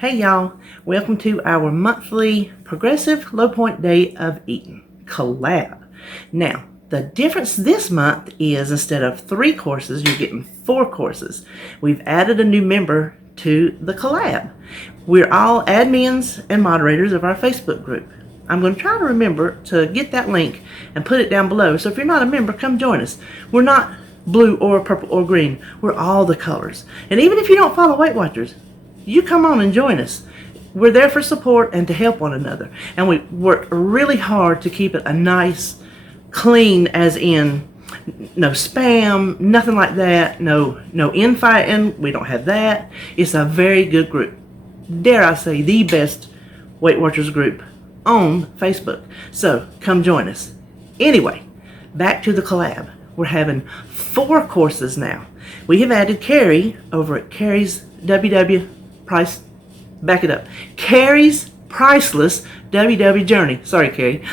Hey y'all, welcome to our monthly progressive low point day of eating, Collab. Now, the difference this month is instead of 3 courses, you're getting 4 courses. We've added a new member to the Collab. We're all admins and moderators of our Facebook group. I'm going to try to remember to get that link and put it down below. So if you're not a member, come join us. We're not blue or purple or green. We're all the colors. And even if you don't follow Weight Watchers, you come on and join us. We're there for support and to help one another. And we work really hard to keep it a nice, clean, as in no spam, nothing like that, no infighting. We don't have that. It's a very good group. Dare I say, the best Weight Watchers group on Facebook. So come join us. Anyway, back to the collab. We're having 4 courses now. We have added Kari over at Kari's WW Price. Back it up. Kari's Pryceless WW Journey. Sorry, Kari.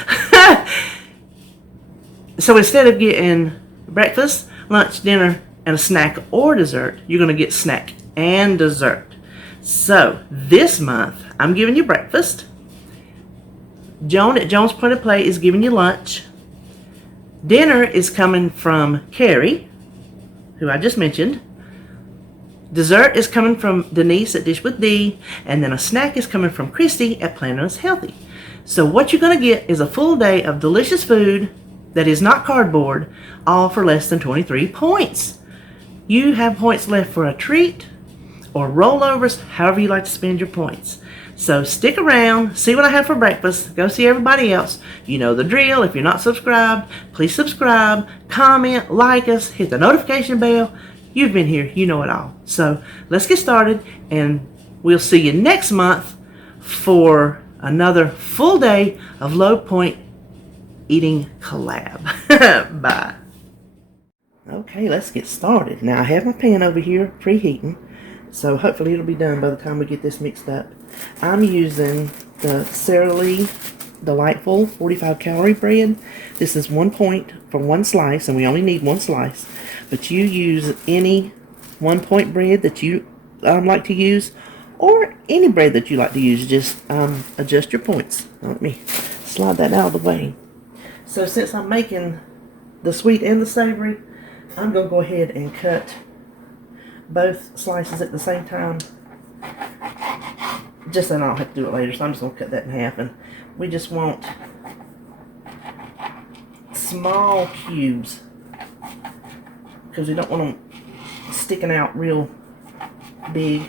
So instead of getting breakfast, lunch, dinner, and a snack or dessert, you're going to get snack and dessert. So this month, I'm giving you breakfast. Joan at Joan's Point of Play is giving you lunch. Dinner is coming from Kari, who I just mentioned. Dessert is coming from Denise at Dish with Dee, and then a snack is coming from Kristi at Planet Us Healthy. So what you're going to get is a full day of delicious food that is not cardboard, all for less than 23 points. You have points left for a treat or rollovers, however you like to spend your points. So stick around, see what I have for breakfast, go see everybody else. You know the drill. If you're not subscribed, please subscribe, comment, like us, hit the notification bell. You've been here, you know it all. So let's get started, and we'll see you next month for another full day of low point eating collab. Bye. Okay, let's get started. Now I have my pan over here preheating, so hopefully it'll be done by the time we get this mixed up. I'm using the Sara Lee Delightful 45 calorie bread. This is 1 point for 1 slice, and we only need 1 slice. But you use any 1 point bread that you like to use, or any bread that you like to use. Just adjust your points. Now, let me slide that out of the way. So since I'm making the sweet and the savory, I'm going to go ahead and cut both slices at the same time. Just so I don't have to do it later, so I'm just going to cut that in half. And we just want small cubes, because we don't want them sticking out real big.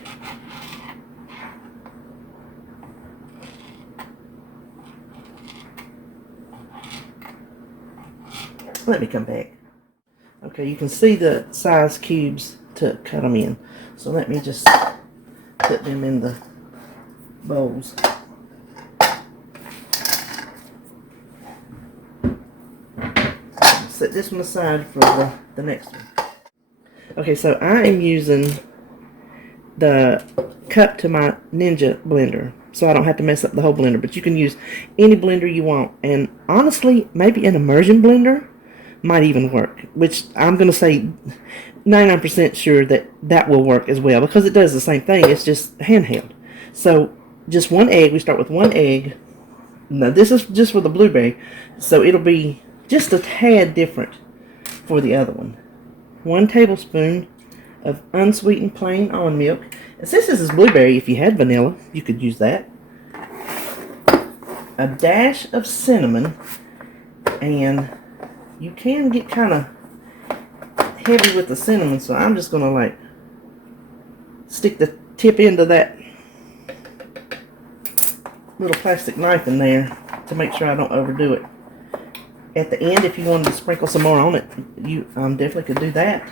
Let me come back. Okay, you can see the size cubes to cut them in. So let me just put them in the bowls. Set this one aside for the next one. Okay, so I am using the cup to my Ninja blender, so I don't have to mess up the whole blender. But you can use any blender you want, and honestly, maybe an immersion blender might even work, which I'm going to say 99% sure that will work as well, because it does the same thing. It's just handheld. So just 1 egg. We start with 1 egg. Now this is just for the blueberry, so it'll be just a tad different for the other one. 1 tablespoon of unsweetened plain almond milk. And since this is blueberry, if you had vanilla, you could use that. A dash of cinnamon, and you can get kind of heavy with the cinnamon, so I'm just going to like stick the tip into that little plastic knife in there to make sure I don't overdo it. At the end, if you wanted to sprinkle some more on it, you definitely could do that.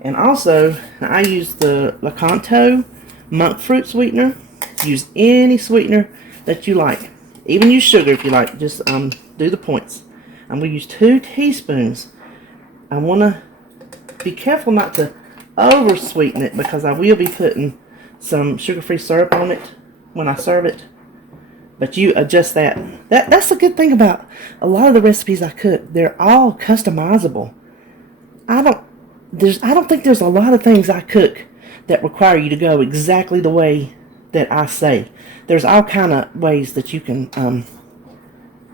And also, I use the Lakanto monk fruit sweetener. Use any sweetener that you like. Even use sugar if you like. Just do the points. I'm going to use 2 teaspoons. I want to be careful not to over sweeten it, because I will be putting some sugar-free syrup on it when I serve it. But you adjust that. That's the good thing about a lot of the recipes I cook. They're all customizable. I don't think there's a lot of things I cook that require you to go exactly the way that I say. There's all kind of ways that you can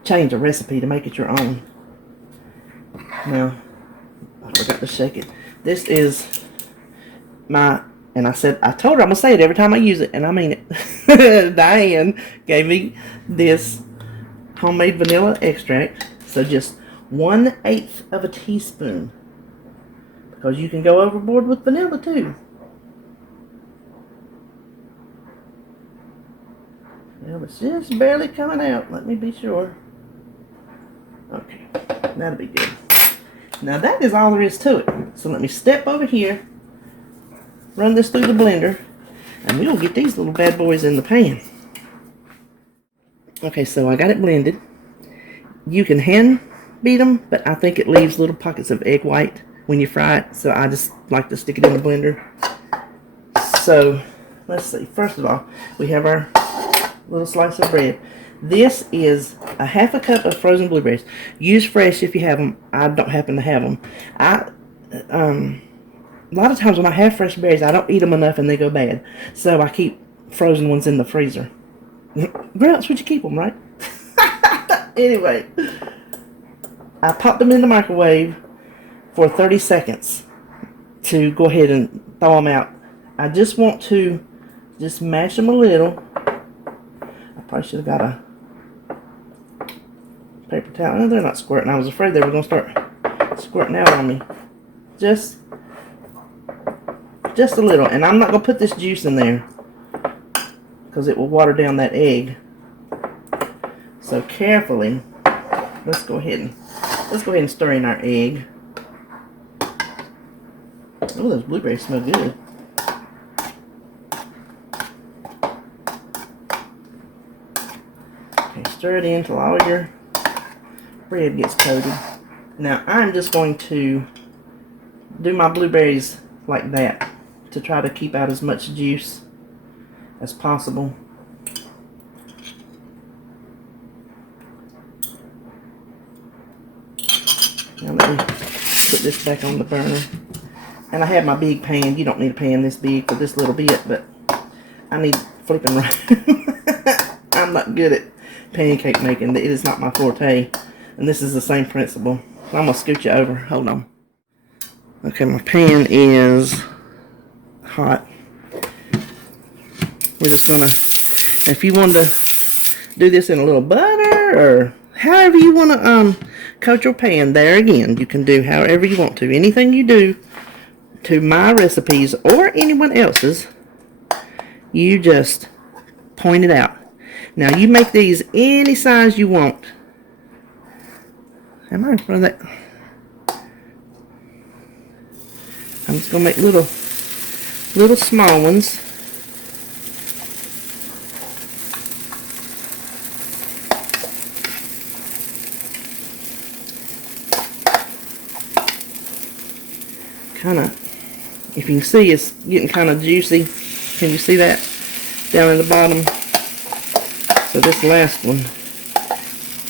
change a recipe to make it your own. Now, I forgot to shake it. This is my, and I told her I'm going to say it every time I use it, and I mean it. Diane gave me this homemade vanilla extract. So just 1/8 of a teaspoon. Because you can go overboard with vanilla too. Well, it's just barely coming out. Let me be sure. Okay, that'll be good. Now that is all there is to it. So let me step over here, run this through the blender, and we'll get these little bad boys in the pan. Okay, so I got it blended. You can hand beat them, but I think it leaves little pockets of egg white when you fry it, so I just like to stick it in the blender. So let's see. First of all, we have our little slice of bread. This is a 1/2 cup of frozen blueberries. Use fresh if you have them. I don't happen to have them. A lot of times when I have fresh berries, I don't eat them enough and they go bad. So I keep frozen ones in the freezer. Where else would you keep them, right? Anyway, I popped them in the microwave for 30 seconds to go ahead and thaw them out. I just want to just mash them a little. I probably should have got a paper towel. No, they're not squirting. I was afraid they were going to start squirting out on me. Just a little. And I'm not going to put this juice in there because it will water down that egg. So carefully, let's go ahead and stir in our egg. Oh, those blueberries smell good. Okay, stir it in until all your bread gets coated. Now I'm just going to do my blueberries like that to try to keep out as much juice as possible. Now let me put this back on the burner. And I have my big pan. You don't need a pan this big for this little bit, but I need flipping right. I'm not good at pancake making. It is not my forte. And this is the same principle. So I'm going to scoot you over. Hold on. Okay, my pan is hot. We're just going to, if you want to do this in a little butter or however you want to coat your pan, there again, you can do however you want to. Anything you do to my recipes or anyone else's, you just point it out. Now you make these any size you want. Am I in front of that? I'm just gonna make little small ones. Kinda, if you can see, it's getting kind of juicy. Can you see that down in the bottom? So this last one,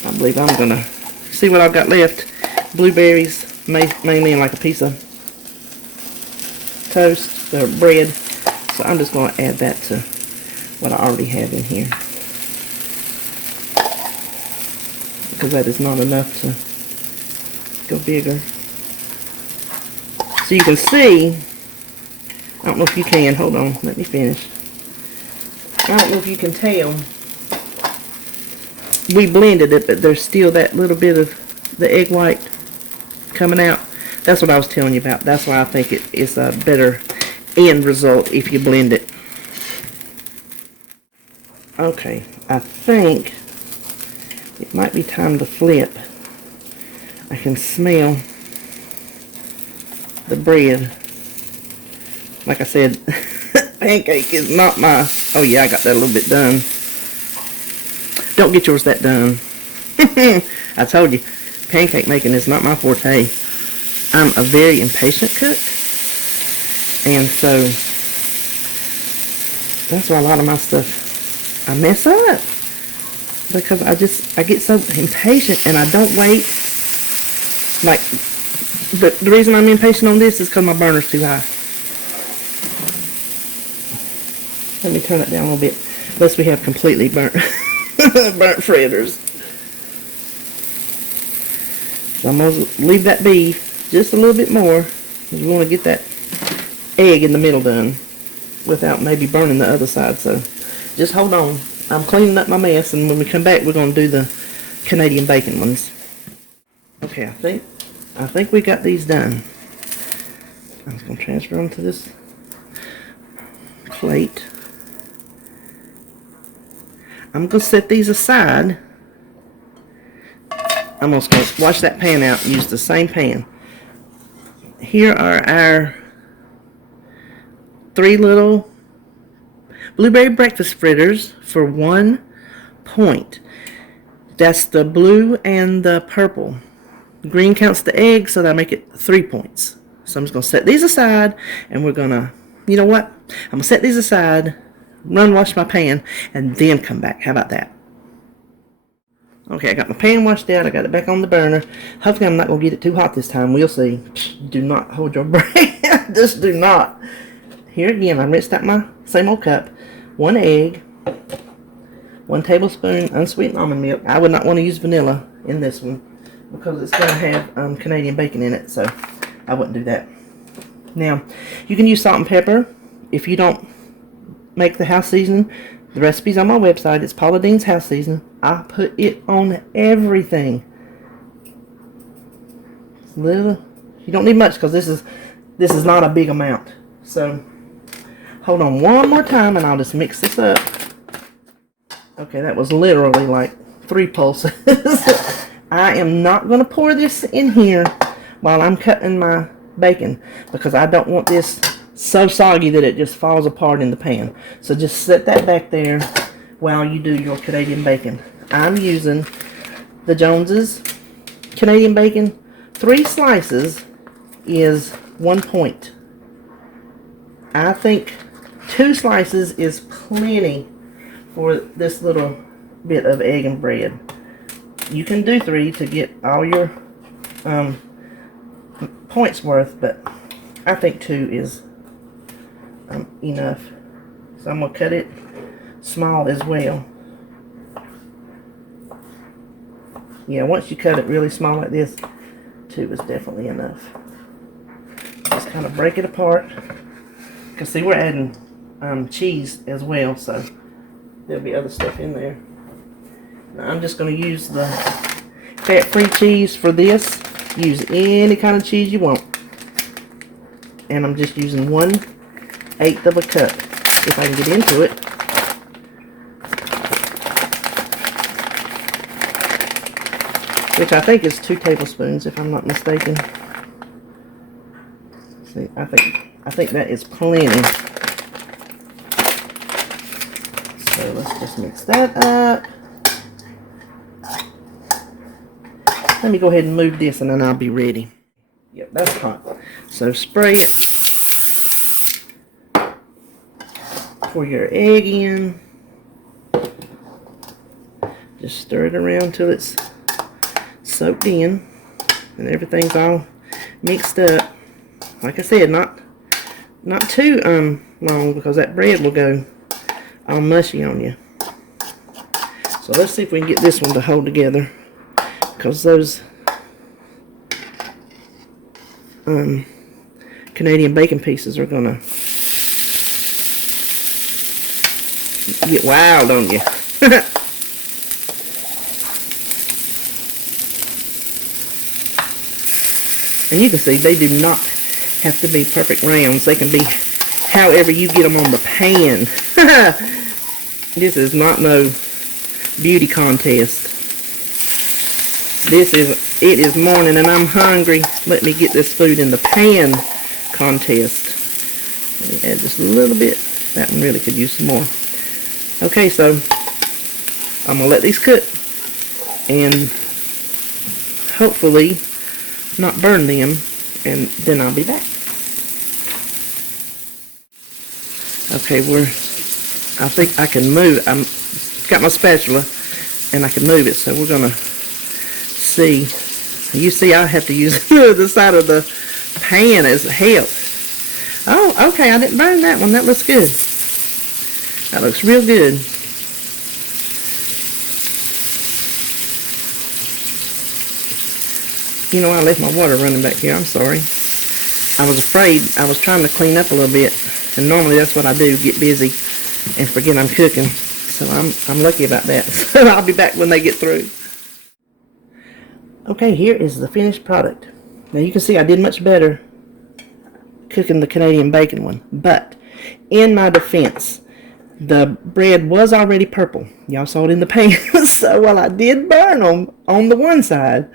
I believe I'm gonna see what I've got left. Blueberries, mainly in like a piece of toast or bread. So I'm just gonna add that to what I already have in here, because that is not enough to go bigger. So you can see, I don't know if you can, hold on, let me finish. I don't know if you can tell, we blended it, but there's still that little bit of the egg white coming out. That's what I was telling you about. That's why I think it is a better end result if you blend it. Okay, I think it might be time to flip. I can smell the bread. Like I said, pancake is not my, oh yeah, I got that a little bit done. Don't get yours that done. I told you, pancake making is not my forte. I'm a very impatient cook, and so that's why a lot of my stuff I mess up, because I get so impatient and I don't wait. Like, the reason I'm impatient on this is because my burner's too high. Let me turn it down a little bit, lest we have completely burnt, burnt fritters. So I'm going to leave that be just a little bit more, because we want to get that egg in the middle done without maybe burning the other side. So just hold on. I'm cleaning up my mess, and when we come back, we're going to do the Canadian bacon ones. Okay, I think we got these done. I'm just going to transfer them to this plate. I'm going to set these aside. I'm just going to wash that pan out and use the same pan. Here are our 3 little blueberry breakfast fritters for 1 point. That's the blue and the purple. Green counts the egg, so that'll make it 3 points. So I'm just going to set these aside, and we're going to, you know what? I'm going to set these aside, run wash my pan, and then come back. How about that? Okay, I got my pan washed out. I got it back on the burner. Hopefully I'm not going to get it too hot this time. We'll see. Do not hold your breath. Just do not. Here again, I rinsed out my same old cup. 1 egg. 1 tablespoon unsweetened almond milk. I would not want to use vanilla in this one, because it's going to have Canadian bacon in it, so I wouldn't do that. Now, you can use salt and pepper. If you don't make the house seasoning, the recipe's on my website. It's Paula Deen's House Seasoning. I put it on everything. It's little. You don't need much, because this is not a big amount. So hold on one more time, and I'll just mix this up. Okay, that was literally like 3 pulses. I am not going to pour this in here while I'm cutting my bacon, because I don't want this so soggy that it just falls apart in the pan. So just set that back there while you do your Canadian bacon. I'm using the Jones's Canadian bacon. 3 slices is 1 point. I think 2 slices is plenty for this little bit of egg and bread. You can do 3 to get all your points worth, but I think 2 is enough. So I'm going to cut it small as well. Yeah, once you cut it really small like this, 2 is definitely enough. Just kind of break it apart. Because see, we're adding cheese as well, so there'll be other stuff in there. Now, I'm just going to use the fat-free cheese for this. Use any kind of cheese you want. And I'm just using 1/8 of a cup, if I can get into it. Which I think is 2 tablespoons, if I'm not mistaken. See, I think that is plenty. So let's just mix that up. Let me go ahead and move this, and then I'll be ready. Yep, that's hot. So spray it. Pour your egg in. Just stir it around till it's soaked in and everything's all mixed up. Like I said, not too long, because that bread will go all mushy on you. So let's see if we can get this one to hold together, because those Canadian bacon pieces are gonna get wild on you. And you can see they do not have to be perfect rounds. They can be however you get them on the pan. This is not no beauty contest. It is morning and I'm hungry. Let me get this food in the pan contest. Let me add just a little bit. That one really could use some more. Okay, so I'm going to let these cook and hopefully not burn them, and then I'll be back. Okay, I think I can move. I've got my spatula and I can move it, so we're going to see. You see, I have to use the side of the pan as help. Oh, okay, I didn't burn that one. That looks good. That looks real good. You know, I left my water running back here. I'm sorry. I was afraid. I was trying to clean up a little bit. And normally that's what I do, get busy and forget I'm cooking. So I'm lucky about that. So I'll be back when they get through. Okay, here is the finished product. Now you can see I did much better cooking the Canadian bacon one. But in my defense, the bread was already purple. Y'all saw it in the pan. So while I did burn them on the one side,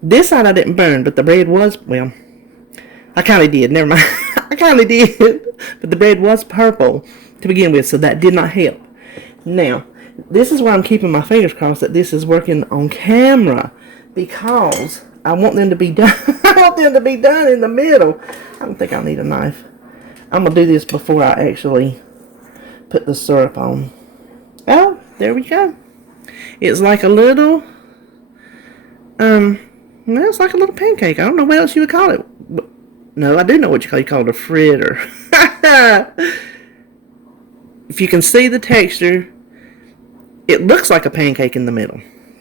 this side I didn't burn, but the bread was, well, I kind of did. Never mind. I kind of did. But the bread was purple to begin with, so that did not help. Now, this is why I'm keeping my fingers crossed that this is working on camera, because I want them to be done. I want them to be done in the middle. I don't think I'll need a knife. I'm going to do this before I actually put the syrup on. Oh, there we go. It's like a little, well, it's like a little pancake. I don't know what else you would call it. But, no, I do know what you call it, a fritter. If you can see the texture, it looks like a pancake in the middle.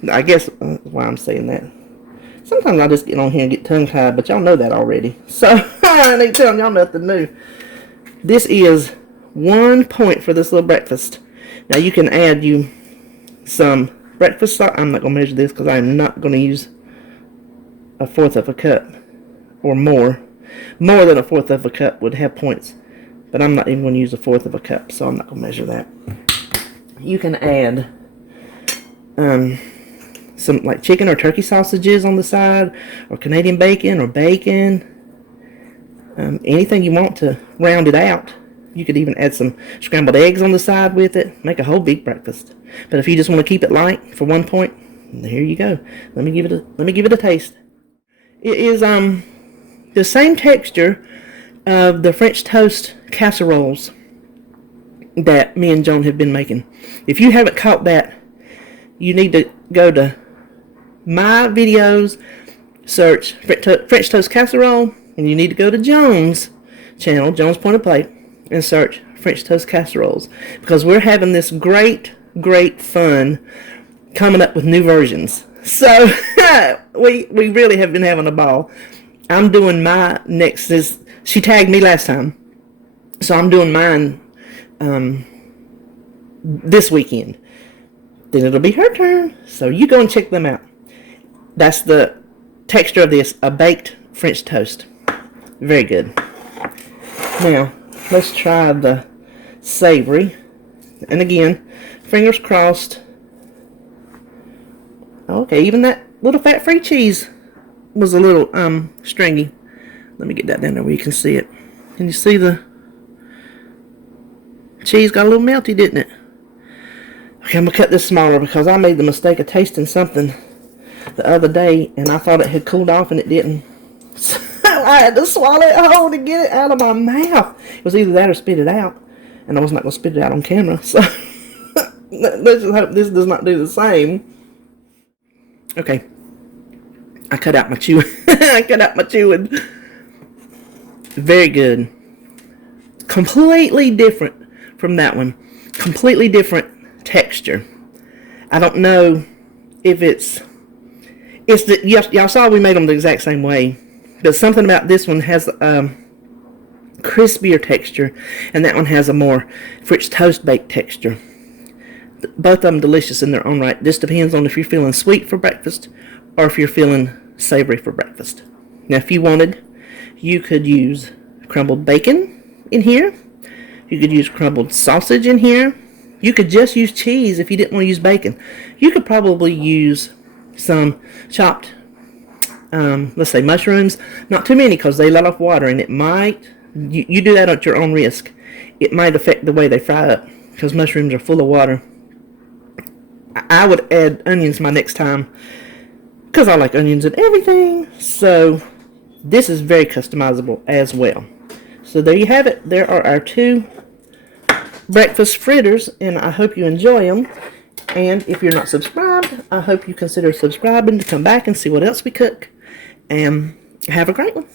I guess that's why I'm saying that. Sometimes I just get on here and get tongue-tied, but y'all know that already. So, I ain't telling y'all nothing new. This is 1 point for this little breakfast. Now, you can add you some breakfast salt. I'm not going to measure this because I'm not going to use 1/4 of a cup or more. More than 1/4 of a cup would have points. But I'm not even going to use 1/4 of a cup, so I'm not going to measure that. You can add some like chicken or turkey sausages on the side, or Canadian bacon or bacon. Anything you want to round it out. You could even add some scrambled eggs on the side with it. Make a whole big breakfast. But if you just want to keep it light for 1 point, here you go. Let me give it a taste. It is the same texture of the French toast casseroles that me and Joan have been making. If you haven't caught that, you need to go to my videos, search French toast casserole, and you need to go to Joan's channel, Joan's Point of Plate, and search French toast casseroles, because we're having this great fun coming up with new versions. So we really have been having a ball. I'm doing my next. She tagged me last time, so I'm doing mine this weekend. Then it'll be her turn. So you go and check them out. That's the texture of this, a baked French toast. Very good. Now, let's try the savory. And again, fingers crossed. Okay, even that little fat-free cheese was a little stringy. Let me get that down there where you can see it. Can you see the cheese got a little melty, didn't it? Okay, I'm going to cut this smaller because I made the mistake of tasting something the other day and I thought it had cooled off and it didn't. So I had to swallow it whole to get it out of my mouth. It was either that or spit it out. And I was not going to spit it out on camera. So let's just hope this does not do the same. Okay. I cut out my chewing. I cut out my chewing. Very good. Completely different from that one. Completely different texture. I don't know if it's the, y'all saw we made them the exact same way, but something about this one has a crispier texture, and that one has a more French toast baked texture. Both of them delicious in their own right. This depends on if you're feeling sweet for breakfast or if you're feeling savory for breakfast. Now, if you wanted, you could use crumbled bacon in here. You could use crumbled sausage in here. You could just use cheese if you didn't want to use bacon. You could probably use some chopped, let's say mushrooms. Not too many because they let off water, and it might, you do that at your own risk. It might affect the way they fry up because mushrooms are full of water. I would add onions my next time because I like onions and everything. So this is very customizable as well. So there you have it. There are our two breakfast fritters, and I hope you enjoy them. And if you're not subscribed, I hope you consider subscribing to come back and see what else we cook. And have a great one.